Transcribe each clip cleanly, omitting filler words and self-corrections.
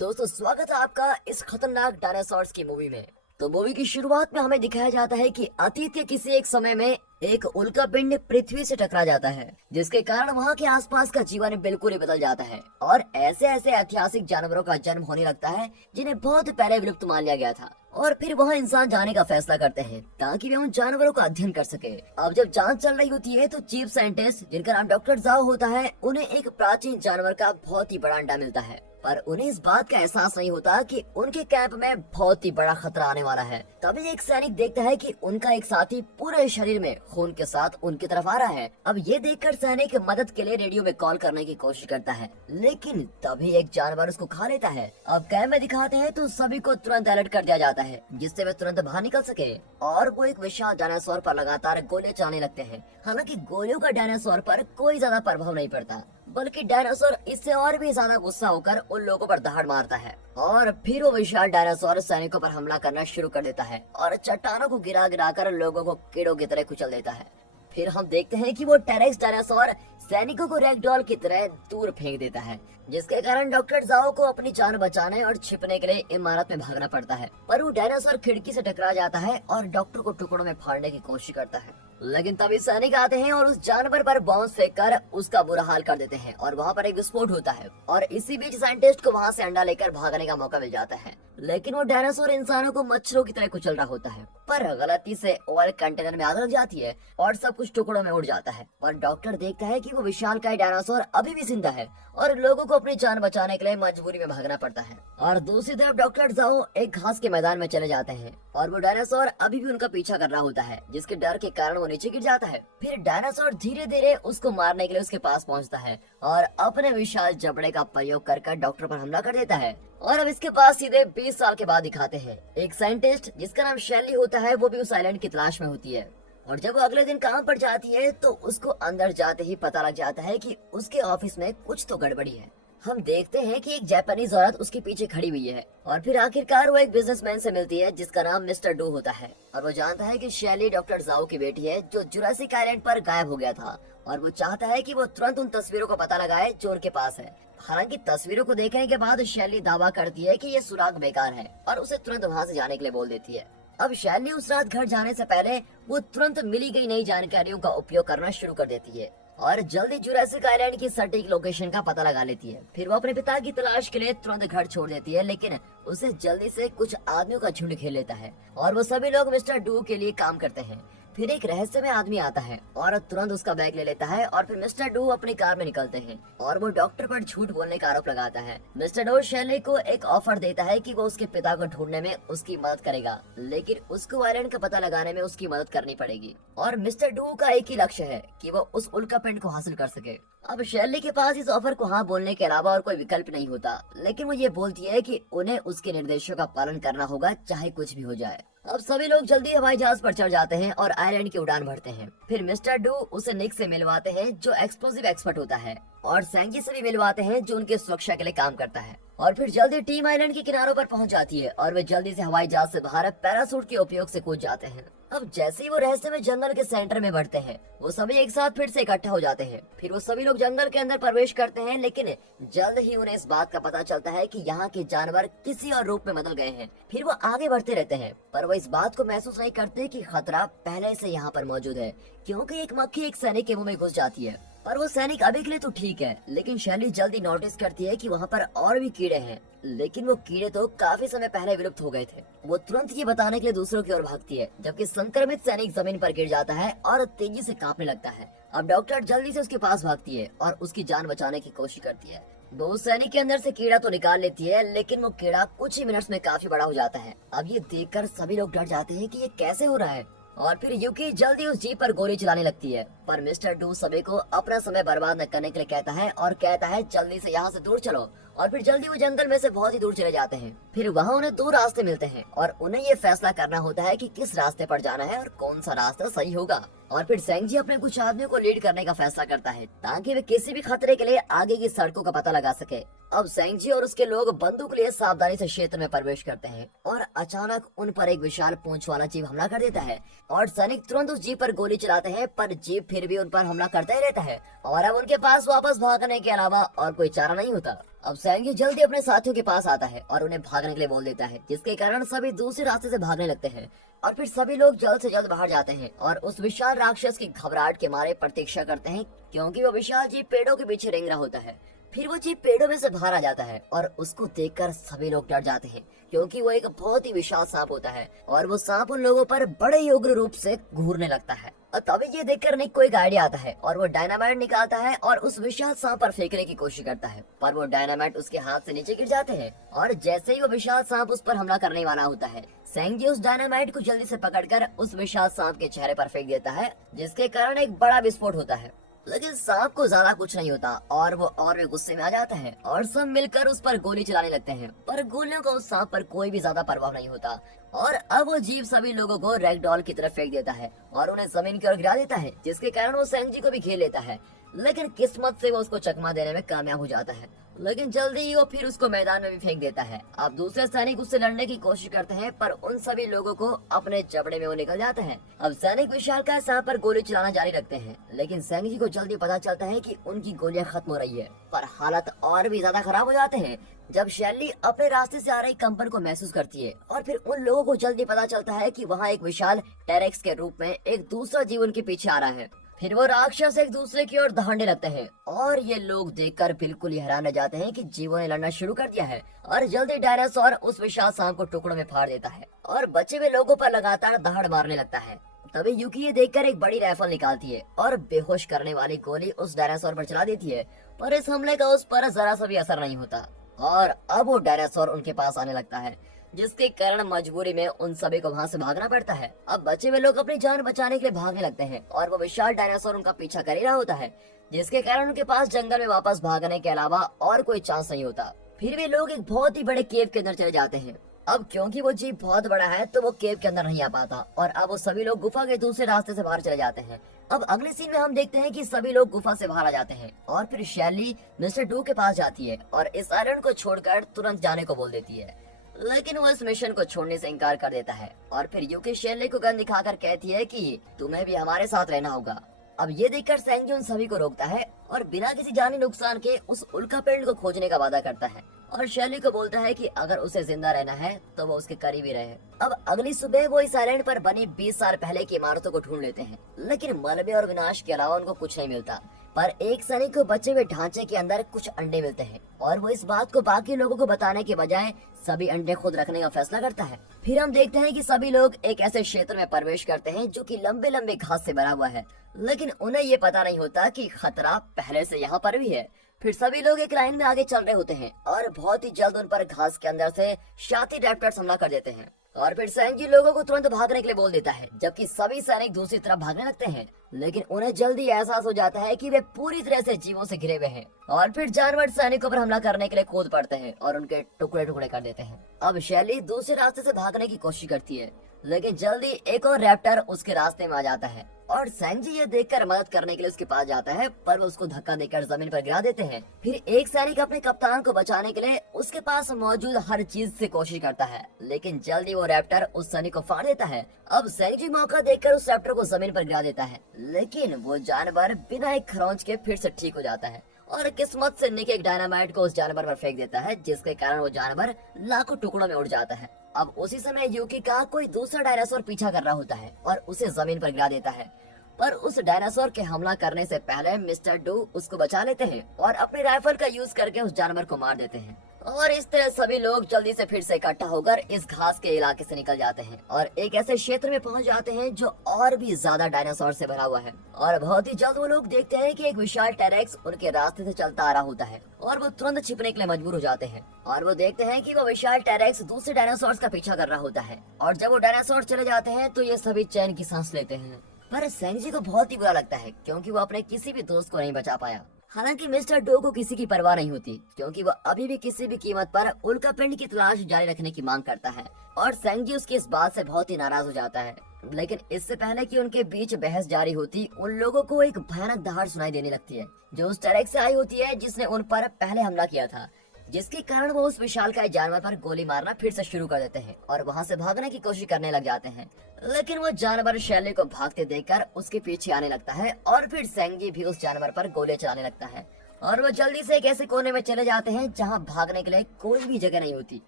दोस्तों स्वागत है आपका इस खतरनाक डायनासोर्स की मूवी में। तो मूवी की शुरुआत में हमें दिखाया जाता है कि अतीत के किसी एक समय में एक उल्का पिंड पृथ्वी से टकरा जाता है, जिसके कारण वहाँ के आसपास का जीवन बिल्कुल ही बदल जाता है और ऐसे ऐसे ऐतिहासिक जानवरों का जन्म होने लगता है जिन्हें बहुत पहले विलुप्त मान लिया गया था। और फिर वहाँ इंसान जाने का फैसला करते हैं ताकि वे उन जानवरों का अध्ययन कर सके। अब जब जांच चल रही होती है तो चीफ साइंटिस्ट, जिनका नाम डॉक्टर जाओ होता है, उन्हें एक प्राचीन जानवर का बहुत ही बड़ा अंडा मिलता है, पर उन्हें इस बात का एहसास नहीं होता कि उनके कैंप में बहुत ही बड़ा खतरा आने वाला है। तभी एक सैनिक देखता है कि उनका एक साथी पूरे शरीर में खून के साथ उनकी तरफ आ रहा है। अब ये देखकर सैनिक मदद के लिए रेडियो में कॉल करने की कोशिश करता है, लेकिन तभी एक जानवर उसको खा लेता है। अब कैंप में दिखाते हैं तो सभी को तुरंत अलर्ट कर दिया जाता है, जिससे वे तुरंत बाहर निकल सके और वो एक विशाल डायनासोर पर लगातार गोले चलाने लगते हैं। हालांकि गोलियों का डायनासोर पर कोई ज्यादा प्रभाव नहीं पड़ता, बल्कि डायनासोर इससे और भी ज्यादा गुस्सा होकर उन लोगों पर दहाड़ मारता है और फिर वो विशाल डायनासोर सैनिकों पर हमला करना शुरू कर देता है और चट्टानों को गिरा गिरा कर लोगों को कीड़ों की तरह कुचल देता है। फिर हम देखते हैं कि वो टेरेक्स डायनासोर सैनिकों को रैगडॉल की तरह दूर फेंक देता है, जिसके कारण डॉक्टर जाओ को अपनी जान बचाने और छिपने के लिए इमारत में भागना पड़ता है। पर वो डायनासोर खिड़की से टकरा जाता है और डॉक्टर को टुकड़ों में फाड़ने की कोशिश करता है, लेकिन तभी सैनिक आते हैं और उस जानवर पर बॉम्ब फेंककर उसका बुरा हाल कर देते हैं और वहाँ पर एक विस्फोट होता है और इसी बीच साइंटिस्ट को वहाँ से अंडा लेकर भागने का मौका मिल जाता है। लेकिन वो डायनासोर इंसानों को मच्छरों की तरह कुचल रहा होता है, पर गलती से ऑयल कंटेनर में आग लग जाती है और सब कुछ टुकड़ों में उड़ जाता है। और डॉक्टर देखता है कि वो विशालकाय डायनासोर अभी भी जिंदा है और लोगों को अपनी जान बचाने के लिए मजबूरी में भागना पड़ता है। और दूसरी तरफ डॉक्टर जाओ एक घास के मैदान में चले जाते हैं और वो डायनासोर अभी भी उनका पीछा कर रहा होता है, जिसके डर के कारण वो नीचे गिर जाता है। फिर डायनासोर धीरे धीरे उसको मारने के लिए उसके पास पहुंचता है और अपने विशाल जबड़े का प्रयोग कर डॉक्टर पर हमला कर देता है। और अब इसके पास सीधे 20 साल के बाद दिखाते हैं एक साइंटिस्ट जिसका नाम शैली होता है, वो भी उस आइलैंड की तलाश में होती है। और जब वो अगले दिन काम पर जाती है तो उसको अंदर जाते ही पता लग जाता है कि उसके ऑफिस में कुछ तो गड़बड़ी है। हम देखते हैं कि एक जापानीज औरत उसके पीछे खड़ी हुई है और फिर आखिरकार वो एक बिजनेसमैन से मिलती है जिसका नाम मिस्टर डू होता है और वो जानता है कि शैली डॉक्टर जाओ की बेटी है जो जुरासिक आइलैंड पर गायब हो गया था और वो चाहता है कि वो तुरंत उन तस्वीरों का पता लगाए जो उनके पास है। हालांकि तस्वीरों को देखने के बाद शैली दावा करती है कि ये सुराग बेकार है और उसे तुरंत वहाँ से जाने के लिए बोल देती है। अब शैली उस रात घर जाने से पहले वो तुरंत मिली गई नई जानकारियों का उपयोग करना शुरू कर देती है और जल्दी जुरासिक आइलैंड की सटीक लोकेशन का पता लगा लेती है। फिर वो अपने पिता की तलाश के लिए तुरंत घर छोड़ देती है, लेकिन उसे जल्दी से कुछ आदमियों का झुंड घेर लेता है और वो सभी लोग मिस्टर डू के लिए काम करते हैं। फिर एक रहस्यमय आदमी आता है और तुरंत उसका बैग ले लेता है और फिर मिस्टर डू अपनी कार में निकलते हैं और वो डॉक्टर पर झूठ बोलने का आरोप लगाता है। मिस्टर डू शैली को एक ऑफर देता है कि वो उसके पिता को ढूंढने में उसकी मदद करेगा, लेकिन उसको आइलैंड का पता लगाने में उसकी मदद करनी पड़ेगी। और मिस्टर डू का एक ही लक्ष्य है कि वो उस उल्का पिंड को हासिल कर सके। अब शैली के पास इस ऑफर को हाँ बोलने के अलावा और कोई विकल्प नहीं होता, लेकिन वो ये बोलती है कि उन्हें उसके निर्देशों का पालन करना होगा चाहे कुछ भी हो जाए। अब सभी लोग जल्दी हवाई जहाज पर चढ़ जाते हैं और आइलैंड की उड़ान भरते हैं। फिर मिस्टर डू उसे निक से मिलवाते हैं जो एक्सप्लोसिव एक्सपर्ट होता है और सैंगी से भी मिलवाते हैं जो उनके सुरक्षा के लिए काम करता है। और फिर जल्दी टीम आइलैंड के किनारों पर पहुंच जाती है और वे जल्दी से हवाई जहाज से बाहर पैरासूट के उपयोग से कूद जाते हैं। अब जैसे ही वो रहस्यमय जंगल के सेंटर में बढ़ते हैं वो सभी एक साथ फिर से इकट्ठा हो जाते हैं। फिर वो सभी लोग जंगल के अंदर प्रवेश करते हैं, लेकिन जल्द ही उन्हें इस बात का पता चलता है कि यहाँ के जानवर किसी और रूप में बदल गए हैं। फिर वो आगे बढ़ते रहते हैं, पर वो इस बात को महसूस नहीं करते कि खतरा पहले से यहाँ पर मौजूद है, क्योंकि एक मक्खी एक सैनिक के मुंह में घुस जाती है। पर वो सैनिक अभी के लिए तो ठीक है, लेकिन शैली जल्दी नोटिस करती है कि वहाँ पर और भी कीड़े हैं, लेकिन वो कीड़े तो काफी समय पहले विलुप्त हो गए थे। वो तुरंत ये बताने के लिए दूसरों की ओर भागती है, जबकि संक्रमित सैनिक जमीन पर गिर जाता है और तेजी से कांपने लगता है। अब डॉक्टर जल्दी से उसके पास भागती है और उसकी जान बचाने की कोशिश करती है। वो सैनिक के अंदर से कीड़ा तो निकाल लेती है, लेकिन वो कीड़ा कुछ ही मिनट्स में काफी बड़ा हो जाता है। अब ये देखकर सभी लोग डर जाते हैं कि ये कैसे हो रहा है और फिर यूकी जल्दी उस जीप पर गोली चलाने लगती है, पर मिस्टर डू सभी को अपना समय बर्बाद न करने के लिए कहता है और कहता है जल्दी से यहाँ से दूर चलो। और फिर जल्दी वो जंगल में से बहुत ही दूर चले जाते हैं। फिर वहाँ उन्हें दो रास्ते मिलते हैं और उन्हें ये फैसला करना होता है कि किस रास्ते पर जाना है और कौन सा रास्ता सही होगा। और फिर सेंग जी अपने कुछ आदमियों को लीड करने का फैसला करता है ताकि वे किसी भी खतरे के लिए आगे की सड़कों का पता लगा सके। अब सेंगजी और उसके लोग बंदूक लिए सावधानी से क्षेत्र में प्रवेश करते हैं और अचानक उन पर एक विशाल पूंछ वाला जीप हमला कर देता है और सैनिक तुरंत उस जीप पर गोली चलाते हैं, पर जीप फिर भी उन पर हमला करता ही रहता है और अब उनके पास वापस भागने के अलावा और कोई चारा नहीं होता। अब सेंगी जल्दी अपने साथियों के पास आता है और उन्हें भागने के लिए बोल देता है, जिसके कारण सभी दूसरे रास्ते से भागने लगते हैं और फिर सभी लोग जल्द से जल्द बाहर जाते हैं और उस विशाल राक्षस की घबराहट के मारे प्रतीक्षा करते हैं, क्योंकि वो विशाल जीप पेड़ों के पीछे रेंग रहा होता है। फिर वो जीप पेड़ों में से बाहर आ जाता है और उसको देखकर सभी लोग डर जाते हैं, क्योंकि वो एक बहुत ही विशाल सांप होता है और वो सांप उन लोगों पर बड़े ही उग्र रूप से घूरने लगता है। और तभी ये देखकर निक को एक आइडिया आता है और वो डायनामाइट निकालता है और उस विशाल सांप पर फेंकने की कोशिश करता है, पर वो डायनामाइट उसके हाथ से नीचे गिर जाते हैं और जैसे ही वो विशाल सांप उस पर हमला करने वाला होता है, सेंगी उस डायनामाइट को जल्दी से पकड़कर उस विशाल सांप के चेहरे पर फेंक देता है, जिसके कारण एक बड़ा विस्फोट होता है। लेकिन सांप को ज्यादा कुछ नहीं होता और वो और भी गुस्से में आ जाता है और सब मिलकर उस पर गोली चलाने लगते हैं, पर गोलियों का उस सांप पर कोई भी ज्यादा प्रभाव नहीं होता और अब वो जीप सभी लोगों को रैगडॉल की तरफ फेंक देता है और उन्हें जमीन की ओर गिरा देता है, जिसके कारण वो सेंजी को भी घेर लेता है। लेकिन किस्मत से वो उसको चकमा देने में कामयाब हो जाता है, लेकिन जल्दी ही वो फिर उसको मैदान में भी फेंक देता है। अब दूसरे सैनिक उससे लड़ने की कोशिश करते हैं, पर उन सभी लोगों को अपने जबड़े में वो निकल जाते हैं। अब सैनिक विशालकाय सांप पर गोली चलाना जारी रखते हैं, लेकिन सेंगी को जल्दी पता चलता है कि उनकी गोलियां खत्म हो रही है, पर हालत और भी ज्यादा खराब हो जाते हैं जब शैली अपने रास्ते से आ रही कंपन को महसूस करती है और फिर उन लोगों को जल्दी पता चलता है कि वहाँ एक विशाल टेरेक्स के रूप में एक दूसरा जीव उनके पीछे आ रहा है। फिर वो राक्षस एक दूसरे की ओर दहाड़ने लगते हैं और ये लोग देखकर बिल्कुल ही हैरान रह जाते हैं कि जीवों ने लड़ना शुरू कर दिया है और जल्दी डायनासोर उस विशाल सांप को टुकड़ों में फाड़ देता है और बचे हुए लोगों पर लगातार दहाड़ मारने लगता है। तभी यूकी ये देखकर एक बड़ी राइफल निकालती है और बेहोश करने वाली गोली उस डायनासोर पर चला देती है, पर इस हमले का उस पर जरा सा भी असर नहीं होता और अब वो डायनासोर उनके पास आने लगता है, जिसके कारण मजबूरी में उन सभी को वहाँ से भागना पड़ता है। अब बचे हुए लोग अपनी जान बचाने के लिए भागने लगते हैं और वो विशाल डायनासोर उनका पीछा कर ही रहा होता है, जिसके कारण उनके पास जंगल में वापस भागने के अलावा और कोई चांस नहीं होता। फिर भी लोग एक बहुत ही बड़े केव के अंदर चले जाते हैं। अब क्योंकि वो जीप बहुत बड़ा है तो वो केव के अंदर नहीं आ पाता और अब वो सभी लोग गुफा के दूसरे रास्ते से बाहर चले जाते हैं। अब अगले सीन में हम देखते हैं कि सभी लोग गुफा से बाहर आ जाते हैं और फिर शैली मिस्टर डू के पास जाती है और इस आइलैंड को छोड़कर तुरंत जाने को बोल देती है, लेकिन वो इस मिशन को छोड़ने से इनकार कर देता है और फिर यूकी शैली को गन दिखाकर कहती है कि तुम्हें भी हमारे साथ रहना होगा। अब ये देखकर सेंगी उन सभी को रोकता है और बिना किसी जानी नुकसान के उस उल्कापिंड को खोजने का वादा करता है और शैली को बोलता है कि अगर उसे जिंदा रहना है तो वो उसके करीब ही रहे। अब अगली सुबह वो इस आइलैंड पर बनी 20 साल पहले की इमारतों को ढूंढ लेते हैं, लेकिन मलबे और विनाश के अलावा उनको कुछ नहीं मिलता, पर एक सैनिक को बचे हुए ढांचे के अंदर कुछ अंडे मिलते हैं और वो इस बात को बाकी लोगों को बताने के बजाय सभी अंडे खुद रखने का फैसला करता है। फिर हम देखते हैं कि सभी लोग एक ऐसे क्षेत्र में प्रवेश करते हैं जो कि लंबे लंबे घास से भरा हुआ है, लेकिन उन्हें ये पता नहीं होता कि खतरा पहले से यहाँ पर भी है। फिर सभी लोग एक लाइन में आगे चल रहे होते हैं और बहुत ही जल्द उन पर घास के अंदर से शाती रैप्टर्स हमला कर देते हैं और फिर सेंगी लोगों को तुरंत भागने के लिए बोल देता है, जबकि सभी सैनिक दूसरी तरफ भागने लगते हैं, लेकिन उन्हें जल्दी एहसास हो जाता है कि वे पूरी तरह से जीवों से घिरे हुए हैं और फिर जानवर सैनिकों पर हमला करने के लिए कूद पड़ते हैं और उनके टुकड़े टुकड़े कर देते हैं। अब शैली दूसरे रास्ते से भागने की कोशिश करती है, लेकिन जल्दी एक और रैप्टर उसके रास्ते में आ जाता है और सेंजी ये देखकर मदद करने के लिए उसके पास जाता है, पर वो उसको धक्का देकर जमीन पर गिरा देते हैं। फिर एक सैनिक अपने कप्तान को बचाने के लिए उसके पास मौजूद हर चीज से कोशिश करता है, लेकिन जल्दी वो रैप्टर उस सैनिक को फाड़ देता है। अब सेंजी मौका देखकर उस रैप्टर को जमीन पर गिरा देता है, लेकिन वो जानवर बिना एक खरोंच के फिर से ठीक हो जाता है और किस्मत से निक एक डायनामाइट को उस जानवर पर फेंक देता है, जिसके कारण वो जानवर लाखों टुकड़ों में उड़ जाता है। अब उसी समय यूकी का कोई दूसरा डायनासोर पीछा कर रहा होता है और उसे जमीन पर गिरा देता है, पर उस डायनासोर के हमला करने से पहले मिस्टर डू उसको बचा लेते हैं और अपनी राइफल का यूज करके उस जानवर को मार देते हैं और इस तरह सभी लोग जल्दी से फिर से इकट्ठा होकर इस घास के इलाके से निकल जाते हैं और एक ऐसे क्षेत्र में पहुंच जाते हैं जो और भी ज्यादा डायनासोर से भरा हुआ है और बहुत ही जल्द वो लोग देखते हैं कि एक विशाल टेरेक्स उनके रास्ते से चलता आ रहा होता है और वो तुरंत छिपने के लिए मजबूर हो जाते हैं और वो देखते हैं कि वो विशाल टेरेक्स दूसरे डायनासोर का पीछा कर रहा होता है और जब वो डायनासोर चले जाते हैं तो ये सभी चैन की सांस लेते हैं। पर सेंजी को बहुत ही बुरा लगता है क्योंकि वो अपने किसी भी दोस्त को नहीं बचा पाया। हालांकि मिस्टर डो को किसी की परवाह नहीं होती क्योंकि वो अभी भी किसी भी कीमत पर उल्कापिंड की तलाश जारी रखने की मांग करता है और सेंजी उसकी इस बात से बहुत ही नाराज हो जाता है। लेकिन इससे पहले कि उनके बीच बहस जारी होती, उन लोगों को एक भयानक दहाड़ सुनाई देने लगती है जो उस टेरेक्स से आई होती है जिसने उन पर पहले हमला किया था। जिसके कारण वो उस विशालकाय जानवर पर गोली मारना फिर से शुरू कर देते हैं और वहाँ से भागने की कोशिश करने लग जाते हैं। लेकिन वो जानवर शैली को भागते देखकर उसके पीछे आने लगता है और फिर सेंगी भी उस जानवर पर गोली चलाने लगता है और वो जल्दी से एक ऐसे कोने में चले जाते हैं जहाँ भागने के लिए कोई भी जगह नहीं होती।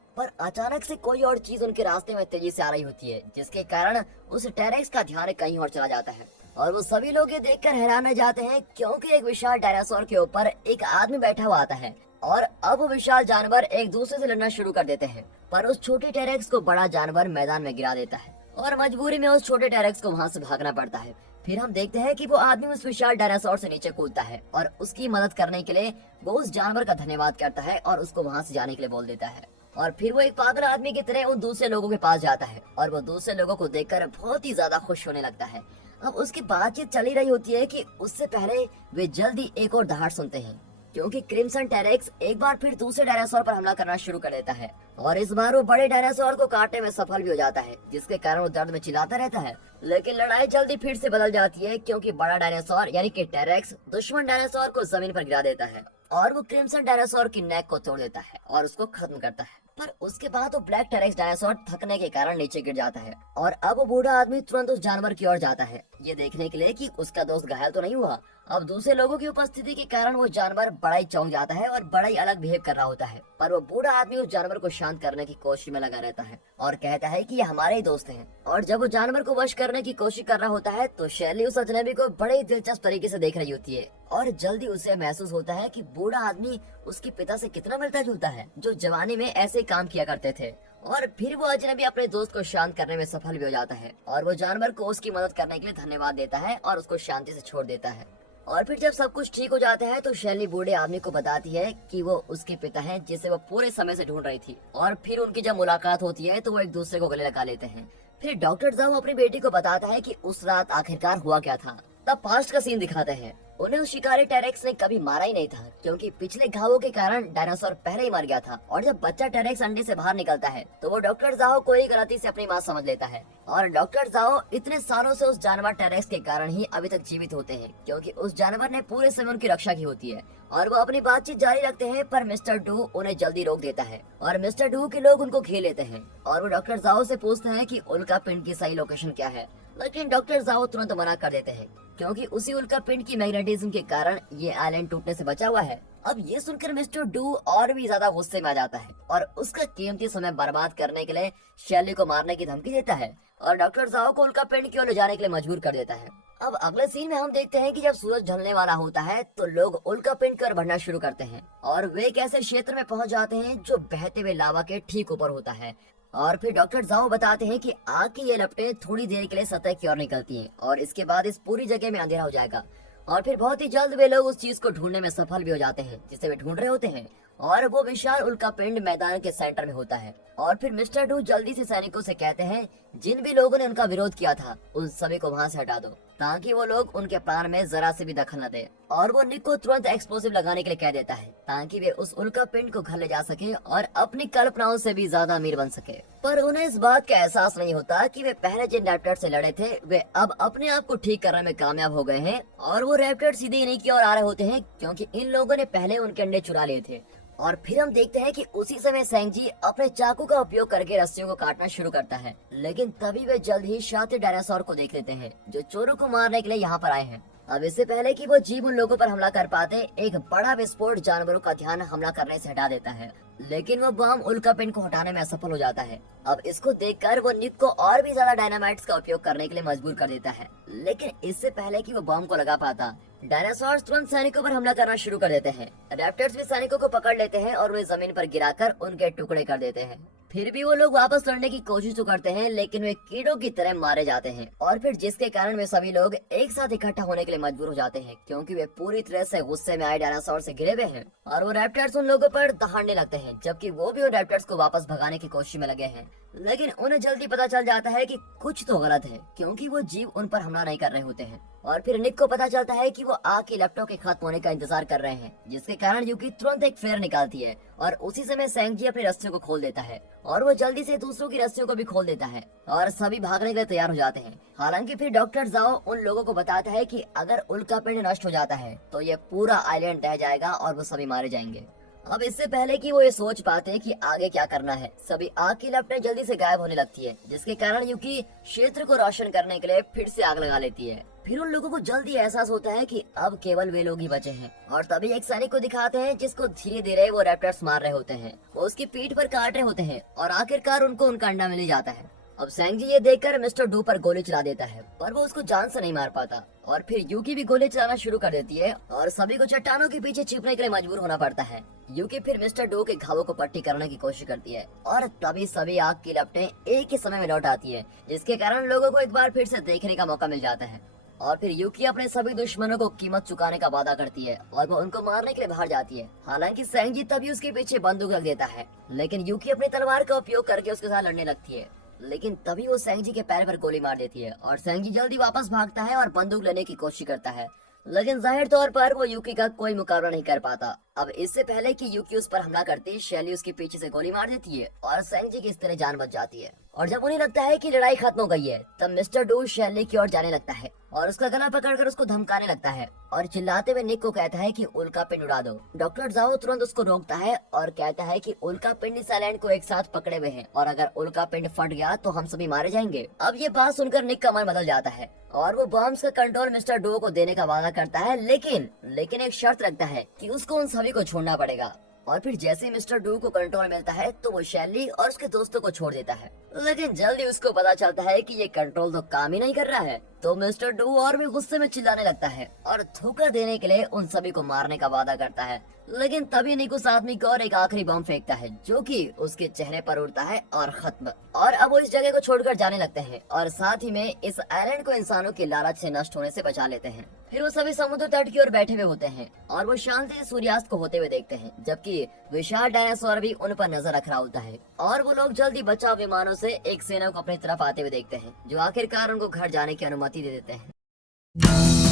पर अचानक से कोई और चीज उनके रास्ते में तेजी से आ रही होती है, जिसके कारण उस टेरेक्स का ध्यान कहीं और चला जाता है और वो सभी लोग ये देखकर हैरान रह जाते हैं क्योंकि एक विशाल डायनासोर के ऊपर एक आदमी बैठा हुआ आता है और अब वो विशाल जानवर एक दूसरे से लड़ना शुरू कर देते हैं। पर उस छोटे टेरेक्स को बड़ा जानवर मैदान में गिरा देता है और मजबूरी में उस छोटे टेरेक्स को वहाँ से भागना पड़ता है। फिर हम देखते हैं कि वो आदमी उस विशाल डायनासोर से नीचे कूदता है और उसकी मदद करने के लिए वो उस जानवर का धन्यवाद करता है और उसको वहाँ से जाने के लिए बोल देता है। और फिर वो एक पागल आदमी की तरह उन दूसरे लोगों के पास जाता है और वो दूसरे लोगों को देखकर बहुत ही ज्यादा खुश होने लगता है। अब उसकी बातचीत चली रही होती है कि उससे पहले वे जल्दी एक और दहाड़ सुनते हैं क्योंकि क्रिम्सन टेरेक्स एक बार फिर दूसरे डायनासोर पर हमला करना शुरू कर देता है और इस बार वो बड़े डायनासोर को काटने में सफल भी हो जाता है, जिसके कारण वो दर्द में चिल्लाता रहता है। लेकिन लड़ाई जल्दी फिर से बदल जाती है क्योंकि बड़ा डायनासोर यानी कि टेरेक्स दुश्मन डायनासोर को जमीन पर गिरा देता है और वो क्रिम्सन डायनासोर की नेक को तोड़ देता है और उसको खत्म करता है। पर उसके बाद वो ब्लैक टेरेक्स डायनासोर थकने के कारण नीचे गिर जाता है और अब वो बूढ़ा आदमी तुरंत उस जानवर की ओर जाता है ये देखने के लिए कि उसका दोस्त घायल तो नहीं हुआ। अब दूसरे लोगों की उपस्थिति के कारण वो जानवर बड़ा ही चौंक जाता है और बड़ा ही अलग बिहेव कर रहा होता है। पर वो बूढ़ा आदमी उस जानवर को शांत करने की कोशिश में लगा रहता है और कहता है कि ये हमारे ही दोस्त हैं। और जब वो जानवर को वश करने की कोशिश कर रहा होता है तो शैली उस अजनबी को बड़े ही दिलचस्प तरीके से देख रही होती है और जल्दी उसे महसूस होता है कि बूढ़ा आदमी उसके पिता से कितना मिलता जुलता है जो जवानी में ऐसे काम किया करते थे। और फिर वो अजनबी अपने दोस्त को शांत करने में सफल भी हो जाता है और वो जानवर को उसकी मदद करने के लिए धन्यवाद देता है और उसको शांति से छोड़ देता है। और फिर जब सब कुछ ठीक हो जाता है तो शैली बूढ़े आदमी को बताती है कि वो उसके पिता हैं जिसे वो पूरे समय से ढूंढ रही थी। और फिर उनकी जब मुलाकात होती है तो वो एक दूसरे को गले लगा लेते हैं। फिर डॉक्टर जाओ अपनी बेटी को बताता है कि उस रात आखिरकार हुआ क्या था। तब पास्ट का सीन दिखाते हैं। उन्हें उस शिकारी टेरेक्स ने कभी मारा ही नहीं था क्योंकि पिछले घावों के कारण डायनासोर पहले ही मर गया था। और जब बच्चा टेरेक्स अंडे से बाहर निकलता है तो वो डॉक्टर जाओ को ही गलती से अपनी माँ समझ लेता है और डॉक्टर जाओ इतने सालों से उस जानवर टेरेक्स के कारण ही अभी तक जीवित होते हैं क्योंकि उस जानवर ने पूरे समय उनकी रक्षा की होती है। और वो अपनी बातचीत जारी रखते हैं पर मिस्टर डू उन्हें जल्दी रोक देता है और मिस्टर डू के लोग उनको घेर लेते हैं और वो डॉक्टर जाओ से पूछते हैं कि उल्का पिंड की सही लोकेशन क्या है। लेकिन डॉक्टर जाओ तुरंत मना कर देते हैं क्योंकि उसी उल्का पिंड की मैग्नेटिज्म के कारण ये आइलैंड टूटने से बचा हुआ है। अब ये सुनकर मिस्टर डू और भी ज्यादा गुस्से में आ जाता है और उसका कीमती समय बर्बाद करने के लिए शैली को मारने की धमकी देता है और डॉक्टर जाओ को उल्का पिंड की ओर ले जाने के लिए मजबूर कर देता है। अब अगले सीन में हम देखते हैं कि जब सूरज ढलने वाला होता है तो लोग उल्का पिंड की ओर बढ़ना शुरू करते हैं और वे एक ऐसे क्षेत्र में पहुंच जाते हैं जो बहते हुए लावा के ठीक ऊपर होता है। और फिर डॉक्टर जाओ बताते हैं कि आग की ये लपटें थोड़ी देर के लिए सतह की ओर निकलती हैं और इसके बाद इस पूरी जगह में अंधेरा हो जाएगा। और फिर बहुत ही जल्द वे लोग उस चीज को ढूंढने में सफल भी हो जाते हैं जिसे वे ढूंढ रहे होते हैं और वो विशाल उल्का पिंड मैदान के सेंटर में होता है। और फिर मिस्टर डू जल्दी से सैनिकों से कहते हैं जिन भी लोगों ने उनका विरोध किया था उन सभी को वहाँ से हटा दो ताकि वो लोग उनके प्लान में जरा से भी दखल न दे। और वो निक को तुरंत एक्सप्लोसिव लगाने के लिए कह देता है ताकि वे उस उल्का पिंड को घर ले जा सके और अपनी कल्पनाओं से भी ज्यादा अमीर बन सके। पर उन्हें इस बात का एहसास नहीं होता कि वे पहले जिन रैप्टर से लड़े थे वे अब अपने आप को ठीक करने में कामयाब हो गए हैं और वो रैप्टर सीधे इन्हीं की ओर आ रहे होते हैं क्योंकि इन लोगों ने पहले उनके अंडे चुरा लिए थे। और फिर हम देखते हैं कि उसी समय सेंगजी अपने चाकू का उपयोग करके रस्सियों को काटना शुरू करता है। लेकिन तभी वे जल्द ही शातिर डायनासोर को देख लेते हैं जो चोरों को मारने के लिए यहाँ पर आए हैं। अब इससे पहले कि वो जीव उन लोगों पर हमला कर पाते एक बड़ा विस्फोट जानवरों का ध्यान हमला करने से हटा देता है लेकिन वो बम उल्का पिंड को हटाने में असफल हो जाता है। अब इसको देखकर वो निक को और भी ज्यादा डायनामाइट्स का उपयोग करने के लिए मजबूर कर देता है। लेकिन इससे पहले कि वो बम को लगा पाता डायनासोर तुरंत सैनिकों पर हमला करना शुरू कर देते हैं। रैप्टर्स भी सैनिकों को पकड़ लेते हैं और वे जमीन पर गिराकर उनके टुकड़े कर देते हैं। फिर भी वो लोग वापस लड़ने की कोशिश तो करते हैं लेकिन वे कीड़ों की तरह मारे जाते हैं और फिर जिसके कारण वे सभी लोग एक साथ इकट्ठा होने के लिए मजबूर हो जाते हैं क्योंकि वे पूरी तरह से गुस्से में आए डायनासोर से घिरे हुए हैं। और वो रैप्टर्स उन लोगों पर दहाड़ने लगते हैं जबकि वो भी उन रैप्टर्स को वापस भगाने की कोशिश में लगे हैं। लेकिन उन्हें जल्दी पता चल जाता है कि कुछ तो गलत है क्योंकि वो जीव उन पर हमला नहीं कर रहे होते हैं। और फिर निक को पता चलता है कि वो आग की लपटों के खत्म होने का इंतजार कर रहे हैं जिसके कारण यूकी तुरंत एक फ्लेयर निकालती है और उसी समय सेंगजी अपनी रस्सियों को खोल देता है और वो जल्दी से दूसरों की रस्सियों को भी खोल देता है और सभी भागने के लिए तैयार हो जाते हैं। हालांकि फिर डॉक्टर जाओ उन लोगों को बताता है कि अगर उल्का पिंड नष्ट हो जाता है तो ये पूरा आइलैंड रह जाएगा और वो सभी मारे जाएंगे। अब इससे पहले कि वो ये सोच पाते कि आगे क्या करना है, सभी आग की लपटें जल्दी से गायब होने लगती है, जिसके कारण यूकी क्षेत्र को रोशन करने के लिए फिर से आग लगा लेती है। फिर उन लोगों को जल्दी एहसास होता है कि अब केवल वे लोग ही बचे हैं, और तभी एक सैनिक को दिखाते हैं जिसको धीरे धीरे वो रैप्टर्स मार रहे होते हैं। वो उसकी पीठ पर काट रहे होते हैं और आखिरकार उनको उनका अंडा मिल ही जाता है। अब सैंजी ये देखकर मिस्टर डू पर गोली चला देता है, पर वो उसको जान से नहीं मार पाता, और फिर यूकी भी गोली चलाना शुरू कर देती है और सभी को चट्टानों के पीछे छिपने के लिए मजबूर होना पड़ता है। यूकी फिर मिस्टर डू के घावों को पट्टी करने की कोशिश करती है, और तभी सभी आग की लपटें एक ही समय में लौट आती है, जिसके कारण लोगों को एक बार फिर से देखने का मौका मिल जाता है। और फिर यूकी अपने सभी दुश्मनों को कीमत चुकाने का वादा करती है और वो उनको मारने के लिए बाहर जाती है। हालांकि सैंजी तभी उसके पीछे बंदूक रख देता है, लेकिन यूकी अपनी तलवार का उपयोग करके उसके साथ लड़ने लगती है, लेकिन तभी वो सैंजी के पैर पर गोली मार देती है और सैंजी जल्दी वापस भागता है और बंदूक लेने की कोशिश करता है, लेकिन जाहिर तौर पर वो यूकी का कोई मुकाबला नहीं कर पाता। अब इससे पहले कि यूकी उस पर हमला करती, शैली उसके पीछे से गोली मार देती है और सैंजी की इस तरह जान बच जाती है। और जब उन्हें लगता है कि लड़ाई खत्म हो गई है, तब मिस्टर डू शैली की ओर जाने लगता है और उसका गला पकड़कर उसको धमकाने लगता है और चिल्लाते हुए निक को कहता है कि उल्का पिंड उड़ा दो। डॉक्टर जाओ तुरंत उसको रोकता है और कहता है कि उल्का पिंड इस आइलैंड को एक साथ पकड़े हुए हैं और अगर उल्का पिंड फट गया तो हम सभी मारे जाएंगे। अब ये बात सुनकर निक का मन बदल जाता है और वो बॉम्ब्स का कंट्रोल मिस्टर डू को देने का वादा करता है, लेकिन एक शर्त रखता है कि उसको उन सभी को छोड़ना पड़ेगा। और फिर जैसे ही मिस्टर डू को कंट्रोल मिलता है तो वो शैली और उसके दोस्तों को छोड़ देता है, लेकिन जल्दी उसको पता चलता है कि ये कंट्रोल तो काम ही नहीं कर रहा है। तो मिस्टर डू और भी गुस्से में चिल्लाने लगता है और धोखा देने के लिए उन सभी को मारने का वादा करता है, लेकिन तभी निक उस आदमी को और एक आखिरी बम फेंकता है जो कि उसके चेहरे पर उड़ता है और खत्म। और अब वो इस जगह को छोड़कर जाने लगते हैं और साथ ही में इस आइलैंड को इंसानों के लालच से नष्ट होने से बचा लेते हैं। फिर वो सभी समुद्र तट की ओर बैठे हुए होते हैं और वो शांति से सूर्यास्त को होते हुए देखते हैं, जबकि विशाल डायनासोर भी उन पर नजर रख रहा होता है। और वो लोग जल्दी बचाव विमानों से एक सेना को अपनी तरफ आते हुए देखते हैं, जो आखिरकार उनको घर जाने की अनुमति दे देते हैं।